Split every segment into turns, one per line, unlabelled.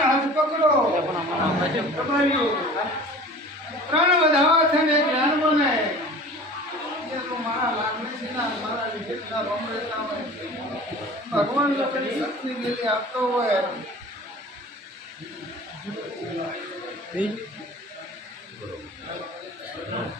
હાથ પકડો ત્રણ વધાવા છે ને એક બને મારા લાગણીશીના, મારા રોમ ભગવાન કદી શક્તિ આપતો હોય. બોલું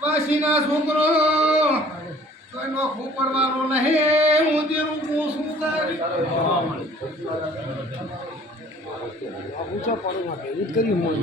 વાસીના છોકરો કોઈનો ખોપડવાનો નહીં હું તેરું પૂછું તારી
ઊંચો પડું માટે એવું કર્યું મોજ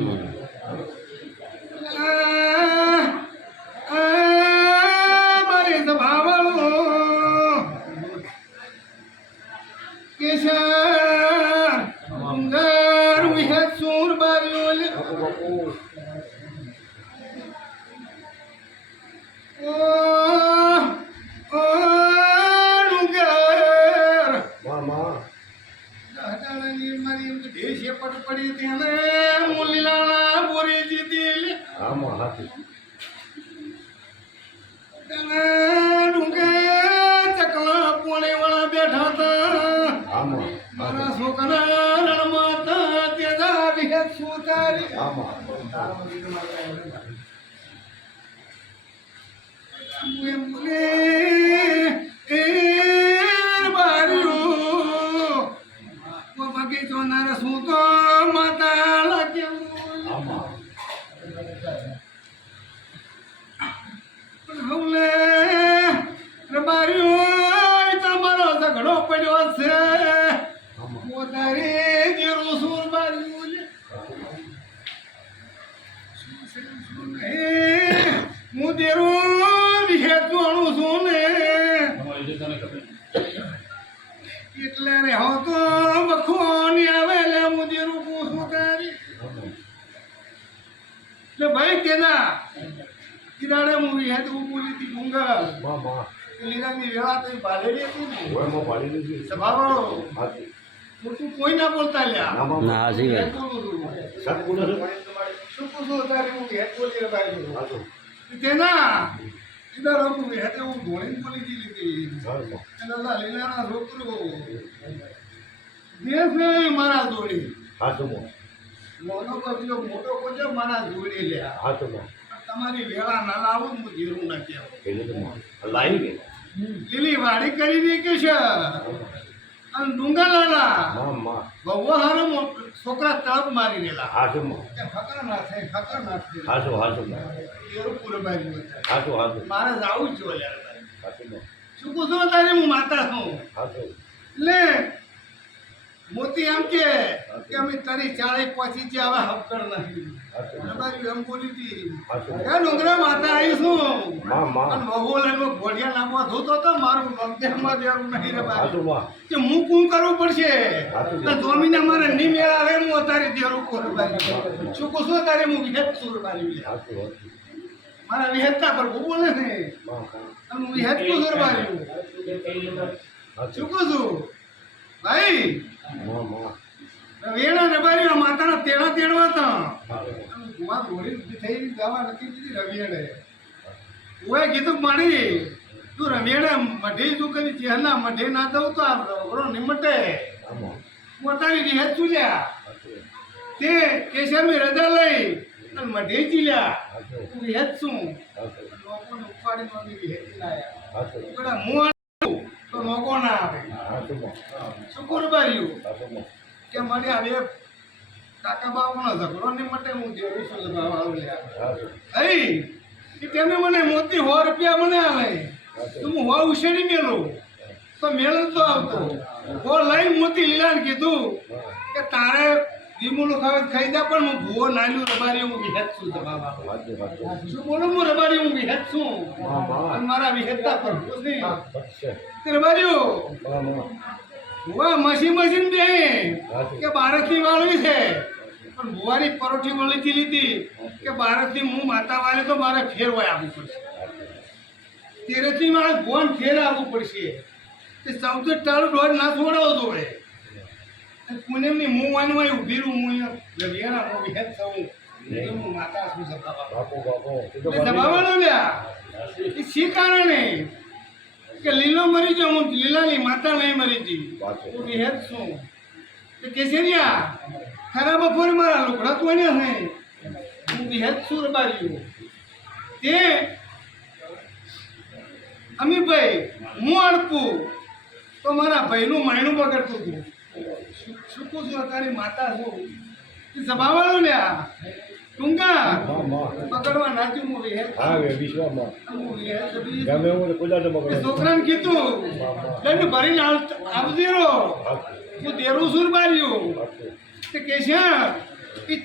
મારી દેશે પટ પડી તેને મુલીલાના બોરી જીતી લે તેને ડુંગર ચકલા પોણે વાળા બેઠા હતા. મારા છોકરા રણમાતા તેજા વિહત સુતારી. એમ બોલે એ બારીઓ ઓ બગીચો ના રસું તો માતા લાગ્યું પણ હવલે રબારીઓ તમારો ઝઘડો પડ્યો છે પોતારે જેરો સુર બારીઓ લે હું તેરું વિહેતું છું ને એટલે રે હો તો બખોની આવે લે હું તેરું પૂછું તારી એટલે ભાઈ કેના કિનારે હું વિહેતું બોલી હતી ડુંગર લીલાની વેળા તો ભાલેલી હતી ને સભાવાળો હું તું કોઈ ના બોલતા લ્યા
ના, હાચી વાત.
રે ભાઈ તેના ઈદાર હું વિહેતે હું ધોળીને બોલી દીધી હતી. એના લીલાના છોકરો દેશ ને મારા જોડી. મોનો કબજો મોટો કબજો મારા જોડી લ્યા તમારી વેળા ના લાવું હું જીરું નથી આવું લીલી વાડી કરી દે કે છે. અને ડુંગા લાલા. બહુ હારો છોકરા તળપ મારી દેલા કે ફકર ના થાય ફકર ના થાય એવું પૂરો બાજુ હતા. મારે જાવું જ જોઈએ. શું કહું છું તારી હું માતા છું. લે મોતી એમ કે અમે તારી ચાળે પહોંચી છે હવે હફકર નથી એમ બોલી હતી એ ડુંગરા માતા આવી છું બહુ લઈને ઘોડિયા નાખવા ધોતો તો મારું દેવું નહીં રે કે હું કું કરવું પડશે? તો જોમીને મારે નહીં મેળાવે હું અત્યારે દેરું કરું ભાઈ શું કહું છું તારે હું વિહેત ભાઈ મારા વિહેતતા પર બોલે અને હું વિહેત કું છું શું કહું છું? ભાઈ વેણા રબારી માતાના તેડા તેડવા હતા. વાત ઘોડી થઈ જવા નથી દીધી રવિયેડે ઓએ કીધું મારી તું રવિયેડે મઢે તું કરી ચહેરના મઢે ના દઉં તો આ રોગડો નિમટે. મોટાની વિહેત ચૂલ્યા. તે કેશરની રજા લઈ મઢે ચીલ્યા. તું વિહેત શું લોકોને ઉપાડી માંગી વિહેત લાયા પેલા હું આવું તો લોકો ના આવે. શું કરું બાર્યું કે મને હવે કાકા બાબાનો ઝઘડો ને માટે હું જેવું છું આવું લ્યા. એ તેને મને મોતી સો રૂપિયા મને આલે. તો હું હો ઉછેરી મેલું. તો મેળ તો આવતો. હો. લઈને મોતી લીલાને કીધું કે તારે લીંબુનું ખાવે ખાઈ જા પણ હું ભૂવો નાલ્યું રબારી હું વિહેત છું તો બાબા
હાચું, હાચું.
શું બોલું? હું રબારી હું વિહેત છું. અને મારા વિહેતતા પર ખુશ નહીં. તે રબારીઓ. વાહ મશીન મશીન બે. કે ભારતની વાળવી છે. પણ ભુવાની પરોઠી વળીથી લીધી. કે ભારતની હું માતા વાળી તો મારે ફેર હોય આવવું પડશે. તેરેથી મારે ભુવન ફેર આવવું પડશે. તે સૌથી ટાળું ઢોર ના છોડાવો તો હોય પુણ્યમની હું વાન હોય ઊભી રહું હું લવિયાના હું વિહેત થઉં હું માતા છું
બાપુ, બાપુ.
લ્યા? એ શી કારણે કે લીલો મરી જાઉં હું લીલાની માતા નહીં મરી જી. હું વિહેત છું. તે કેસરિયા ખરા બપોરે મારા લુગડા તો ને હે હું વિહેત છું રબાર્યું તે અમીભાઈ હું અડકું. તો મારા ભાઈનું માયણું બગડતું હતું. શું છું માતા છું. તે સભાવાળું લ્યા ટૂંકા.
હા,
પકડવા નાખ્યું હું. વિહેત
હા, બે વિશ્વમાં.
હું. વિહેત છું.
ગમે એવું તો કુદરત પકડે.
એ છોકરાને કીધું. દંડ ભરીને આવજે રો. હું દેરું સુર બાર્યું તે કે છે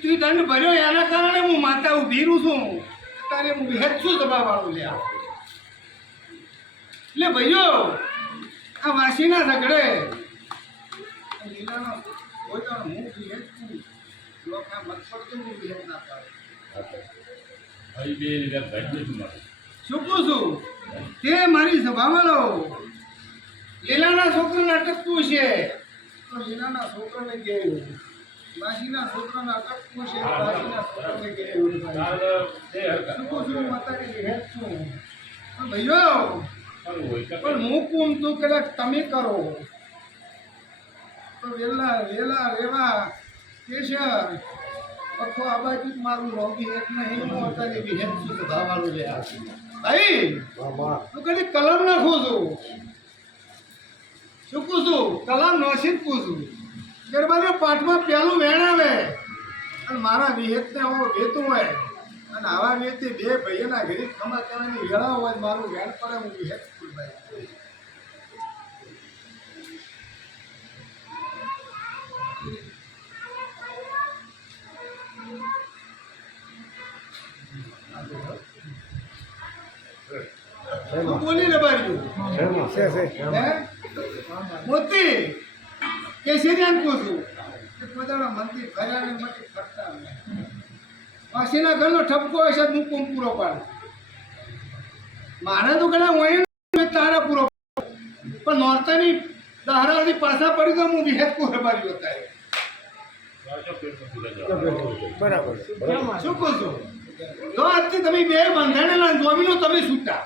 તું દંડ ભર્યો એના કારણે હું માતા ઊભી રહું છું. તારે હું વિહેત છું દબા વાળું લ્યા એટલે ભાઈઓ આ વાસીના ઝઘડે પડતો હું વિહેત ના પાડે
હાચું.
શું છું? તે મારી સભામાં લો લીલાના છોકરાને અટકતું છે. તો લીલાના છોકરાને ગયું માસીના છોકરાને અટકતું છે માસીના છોકરાને ગયું શું કહું છું? માતાજી હેત છું પણ ભાઈઓ પણ હું કુમ તું કદાચ તમે કરો. તો વેલા વેલા રેવા કેશર. આખો આ બાજુ મારું રોગી એક નહીં હું અત્યારે વિહેત છું સભાવાળું લે ભાઈ
હા,
તું કદી કલમ નાખું છું. શું પૂછું કલર કલમ નોશી પૂછું ત્યારબાદ પાઠમાં પહેલું વેણ આવે. અને મારા વિહેતને હું વેતું હોય. અને આવા વેતે બે ભાઈઓના ઘરે કમા કરવાની વેળા હોય મારું વેણ પડે હું વિહેત ફૂલ ભાઈ. તું બોલી ને બાજુ
શેમાં?
છે છે.
હે? મોતી કે પોતાના મંદિર ફર્યા માટે ફરતા પાસીના ઘરનો ઠપકો હશે તો હું કોમ પૂરો પાડું. મારે તો ઘણા હોય તારા પૂરો. પણ નોરતાની દહરાથી પાછા પડી તો હું વિહેત પૂરો પાડ્યો હતા
બરાબર.
શું કહું છું? તો આજથી તમે બે બંધાણેલા જોમીનો તમે છૂટા.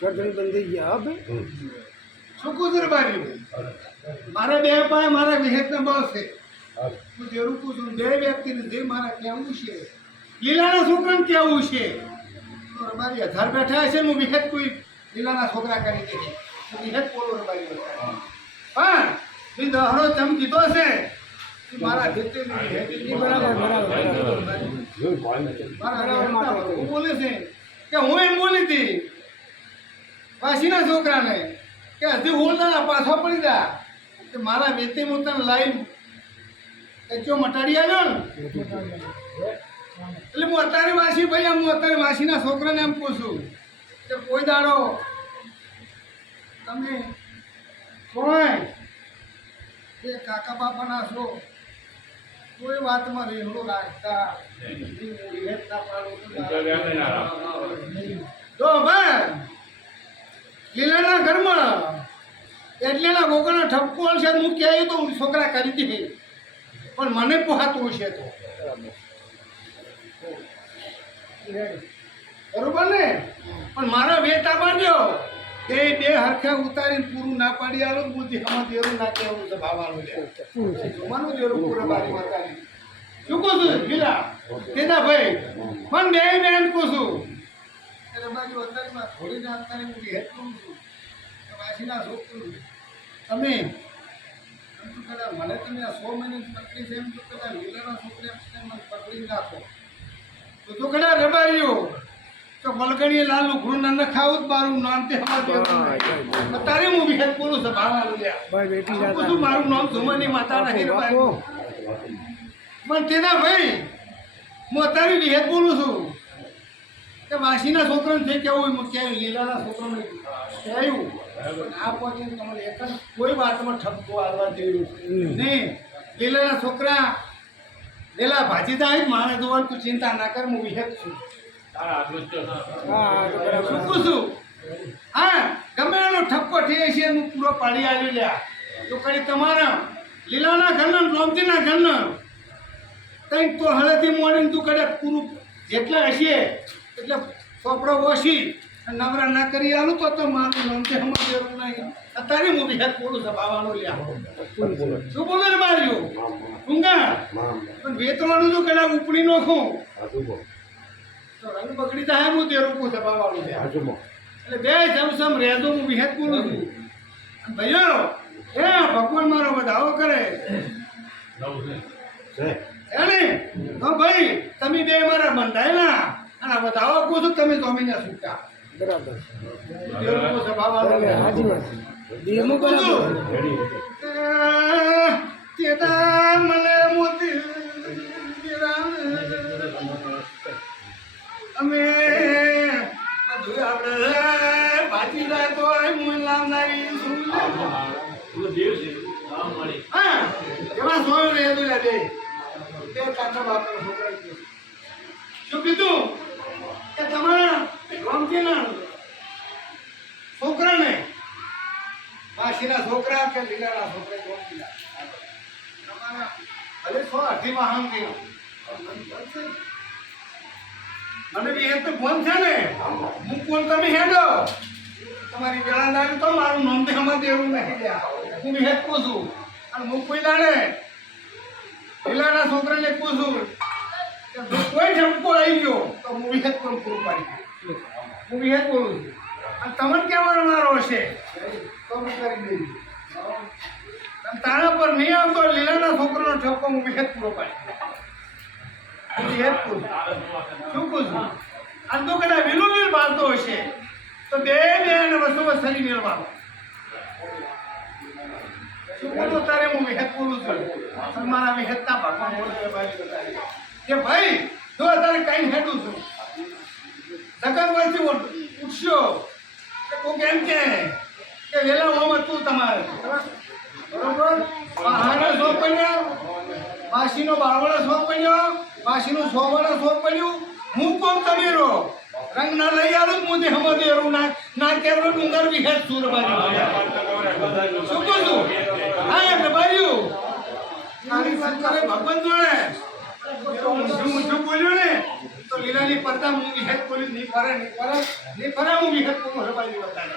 ગરદન બંધી ગયા ભાઈ.
શું કહું છું મારા બે પાય મારા વિહેતના બળ છે.
હાચું.
હું જે કહું છું બે વ્યક્તિને જે મારા કહેવું છે લીલાના છોકરાને કહેવું છે મારી અધાર બેઠા છે હું વિહેત કોઈ લીલાના છોકરા કરી દે હું વિહેત બોલો રબારી. પણ મેં દહરો ચમ કીધો છે મારા જેતે
બરાબર બરાબર.
હું બોલે છે કે હું એમ બોલી હતી પાસીના છોકરાને કે હજી હોલદાના પાછા પડી જા. કે મારા વેતે હું તને લાઈવ કચ્ચો મટાડી આવ્યો ને એટલે અત્યારે વાસી ભાઈ હું અત્યારે વાસીના છોકરાને એમ પૂછું કે કોઈ દાડો તમે કોઈ એ કાકા, બાપાના છો કોઈ વાતમાં રેહડો રાખતા તો ભાઈ લીલાના ઘરમાં એટલેના ગોગળના ઠપકો છે હું ક્યાંય તો હું છોકરા કરી દીધી પણ મને પોહાતું છે તો. બરોબર ને? પણ મારા વેતા બાંધ્યો એ બે હરખા ઉતારીને પૂરું ના પાડી આલો બુદ્ધિ આમાં દેરું ના કહેવું છે ભાવાનું જોવાનું દેરું પૂરા બારી માતાની શું કહું છું ગીલા તેના ભાઈ પણ બે બેન કહું છું. એટલે બાજુ અત્યારમાં થોડી ના અત્યારે હું હેત કરું છું. શોખ છોકરું તમે? કદાચ મને તમે આ સો મહિને પકડી છે એમ તો કદાચ લીલાના છોકરા મને પકડી નાખો. તો તું કદાચ રબારીઓ તો મલકણીએ લાલ ઉઘડું ના ખાવું જ મારું નામ તે અમારે તારે હું વિહેત બોલું છું ભાવ
બધું
મારું નામ ધુમની માતા નહીં પણ તેના ભાઈ હું અત્યારે વિહેત બોલું છું. કે વાસીના છોકરાને થઈ કેવું હોય ક્યાંય લીલાના છોકરાને કહેવું. આ પછી તમારે એક જ કોઈ વાતમાં ઠપકો આવવા જેવું નહીં. લીલાના છોકરા લીલા ભાજીદાર મારે જોવાનું તું ચિંતા ના કર હું વિહેત છું. છું હા ગમે એનો ઠપકો છે પૂરો પાડી આવી લ્યા તો કરી તમારા લીલાના ઘરના રોમતીના ઘરના તો હળેથી મોડીને તું કદાચ પૂરું જેટલા હશે એટલે ચોપડો ઓછી નવરા ના કરી આલું તો તો મારું છે હમણાં જરૂર નહીં અત્યારે હું. બિહાર બોલું છું બાવાનું લ્યા શું બોલે રે માર્યો ઊંઘા પણ વેતવાનું તો કદાચ ઉપડી નાખું. રંગ બગડી જાય હું તે રૂપું દબાવવાનું લ્યા એટલે બે જમસમ રહેતો હું વિહેત બોલું છું. ભાઈઓ હે ભગવાન મારો બધાવો કરે. એને હા ભાઈ તમે બે મારા બંધાયેલા અને આ વધાવો કહું છું તમે તો અમે ત્યાં છૂટા
બરાબર
તે.
હાજી વાત. બરાબર
તેદા મને મોતી અમે આપણે ભાજી જાય તો હું લાવનારી છું હા, એમાં સોય રહે તો તે કાકા બાપનો છોકરા શું કીધું? કે તમારા રમતીના છોકરાને માસીના છોકરા કે લીલાના છોકરા રમતીના તમારા, ભલે સો અઢી વાહન થયો. મને બી એ તો ફોન છે ને? હું ફોન તમે હેડો. તમારી વેળા લાગે તો મારું નામ તે હમણાં દેવું નહીં લ્યા. હું હેડ પૂછું. અને હું કોઈ લાડે પેલાના છોકરાને પૂછું. કે કોઈ ઠપકો આવી ગયો, તો હું હેડ પણ પૂરું પાડી. હું હેડ બોલું છું. અને તમને કહેવાનો મારો હશે? તો હું કરી દઈશ. અને તારા પર નહીં આવતો, લીલાના છોકરાનો ઠપકો હું હેડ પૂરો પાડી હેડ પૂરું શું કહું તો તો બે બે અને વસ્તુ સરી મેળવાનો શું તારે? હું વિહેત બોલું છું. પણ મારા ભાગમાં બોલું એ કે ભાઈ, જો તારે કઈ હેડું છું. જગતમાંથી ઉઠશો. કે કોક કેમ કે કે વેલા હોમ હતું તમારે. બરોબર? સો પડ્યો. માસીનો બારવાળો શોખ પડ્યો માસીનું સો શોખ પડ્યું હું કોણ તમે રહો? રંગ ના લઈ આવું તે હમદે એવું ના ના કેરો ડુંગર વિહેત સુર બાજુ શું કહું છું? હા એટલે બાજુ તારી ભગવાન જોડે. હું શું બોલ્યું ને? તો લીલાની પડતા હું વિહેત બોલ્યું. નહીં ફરે નહીં ફરે નહીં ફરે, હું વિહેત બોલું. હરબાઈ બતાવે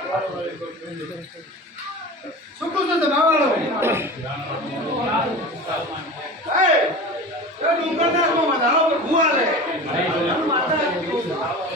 શું કહું છું તમે વાળો? એ ડુંગર નાખમાં વધારો પર ભૂવા લે માતા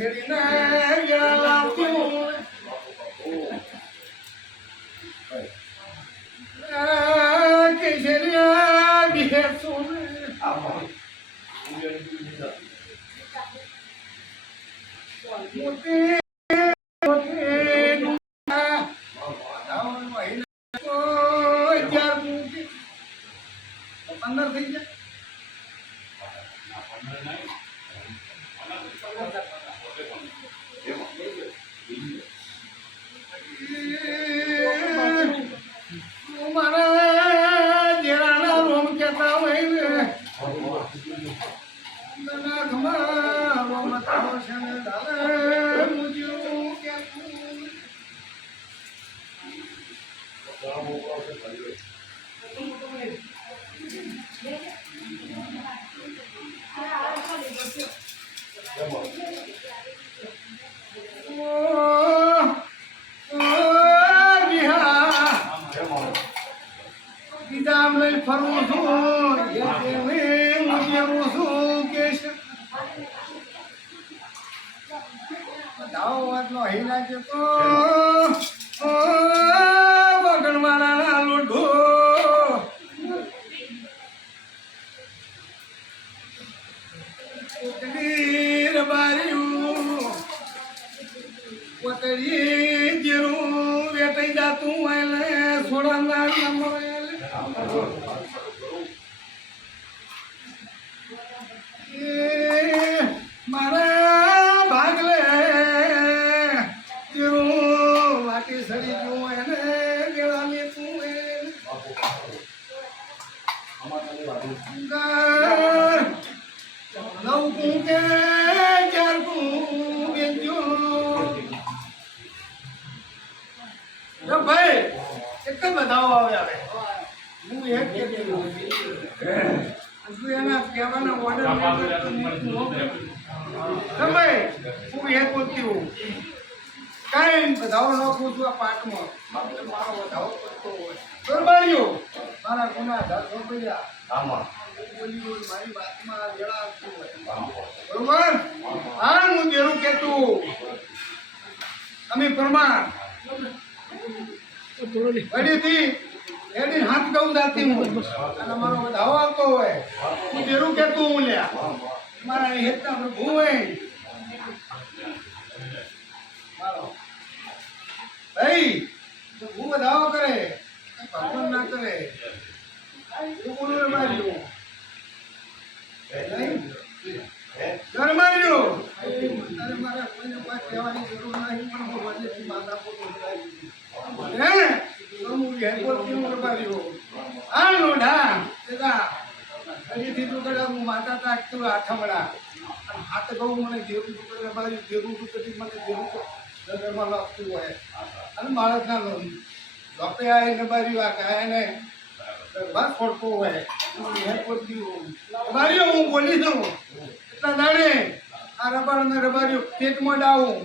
મોટી દાવો વાતનો હિલા છે તો. ભાઈ એક જ તું એના કહેવાના ઓર્ડર ભાઈ હું એક બોલતી હું કાંઈ આ પાઠમાં મારો વધાવો કરતો હોય દરબારીઓ મારા ગુના ધાર સોંપડ્યા
આમાં.
બોલી બોલી મારી વાતમાં વેળા આવતું હોય બરોબર હા હું જેવું કેતું અમે પ્રમાણ એની હાથ ગૌ જાતી હું. અને મારો વધાવો આવતો હોય. હું જેવું કેતું હું લ્યા. મારા હેતના પ્રભુ હોય. ભાઈ તો હું વધાવો કરે. ભગવાન ના કરે. હું બોલું રે મારી ઘર માર્યો તારે મારે કોઈને કોઈ કહેવાની જરૂર નહીં, પણ હું હું? માતા લોપે આવે ને બારી વાત આવે ને બસ ખોટકો હોય. મારીઓ હું બોલી દઉં. એટલા દાડે આ રબાર અને રબારીઓ પેટમાં ડાવું.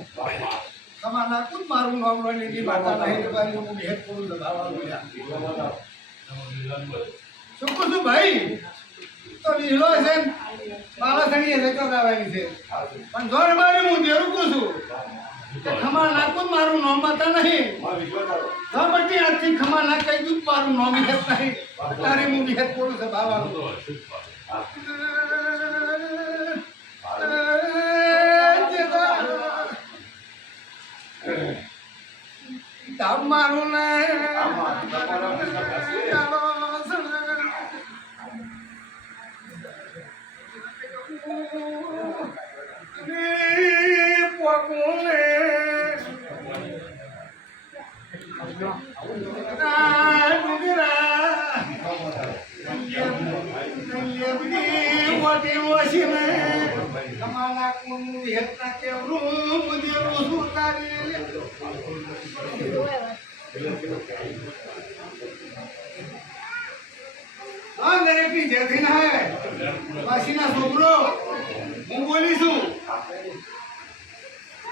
તમારે નાખું મારું નામ લઈને એની માતા નહીં રબારીઓ, હું હેત કરું દબાવવા બોલ્યા શું કહું છું ભાઈ? તો વિહલો છે બાલા ધણીએ જતો આવવાની છે. પણ જો મારી હું દેરું છું ખમા નાખું મારું નામ માતા નહીં. તો પછી આજથી ખમા ના કહી દઉં મારું નામ હેત નહીં. તારી હું હેત કરું છે બાવાનું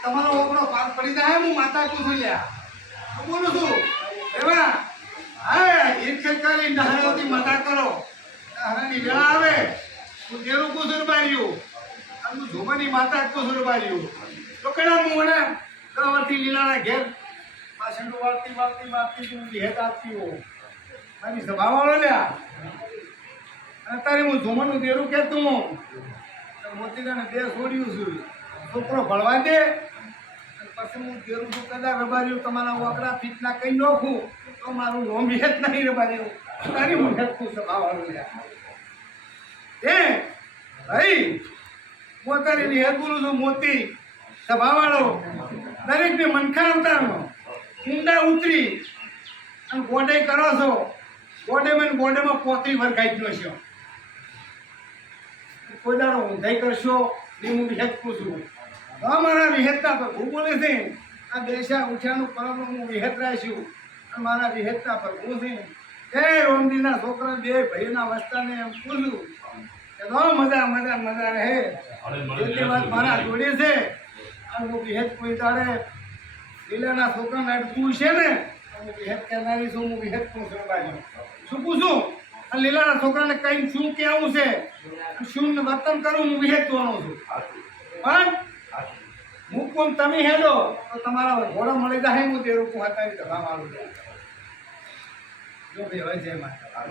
તમારો ઓકડો પાર પડી જાય, હું માતા કહું છું હું બોલું છું એવા હા, એક સરકારી નહરાવતી માતા કરો. નહરાની વેળા આવે હું તેરું કુસુર બાર્યું? હું ધોબાની માતા કુસુર બાર્યું તો હું મને કવરથી લીલાના ઘેર પાછળ વાળતી વાળતી વાળતી હું લેત આપતી હો મારી સભા વાળો લ્યા અત્યારે હું ધુમણનું દેરું કહેતું હું મોતીરાને બે છોડ્યું છું છોકરો ભણવા દે. પછી હું દેરું છું કદાચ રબાર્યું તમારા વકડા ફીટના કઈ નોખું. તો મારું નોમ હેત નહીં રબાર્યું તારી હું હેતું સભા વાળો લે હે? ભાઈ? મોતારીની હેત બોલું છું મોતી સભાવાળો દરેકને મનખા અવતારનો ઊંડા ઉતરી અને ગોડે કરો છો. ગોડેમાં ને ગોડેમાં પોતરી વરખાઈ ગયો છો. કોઈ દાડો ઊંધાઈ કરશો એ હું હેત છું. હા મારા વિહેતતા પર હું બોલે છે, આ દેશા ઉઠ્યાનું પરમ હું વિહેત રાખ્યું. અને મારા વિહેતતા પર હું છે. એ રોમદીના છોકરા બે ભાઈના વસ્તાને એમ પૂછ્યું તો મજા મજા મજા રહે. એટલી વાત મારા જોડે છે. અને હું વિહેત કોઈ દાડે લીલાના છોકરાને અટકું છે ને હું વિહેત કહેનારી છું હું વિહેત કહું છું બાજુ શું પૂછું? અને લીલાના છોકરાને કઈ શું કહેવું છે? શું વર્તન કરું? હું વિહેત જોવાનું છું. પણ હું કોણ તમે હેલો તો તમારા ઘોડો મળી જાય હું તે રૂપું હતા ધબા મારું જો ભાઈ છે માતા